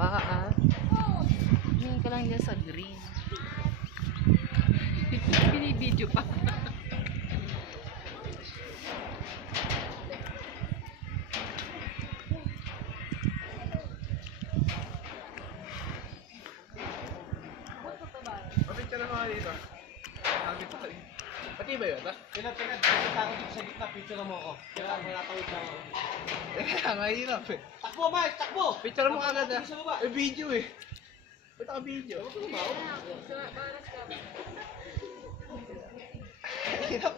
pa ah. Hindi ka lang yan sa green. Binibidyo pa. Picture na mga dito. Pati ba yun? Pinag, kita ko dito sa gitna, picture mo ako. Kailangan malatawid lang ako. Kaya nga hirap eh. Takbo, Mike! Takbo! Picture mo agad ah. Sa baba. Eh, video eh. Ba't ka video? Huwag ka lumaw. Hirap.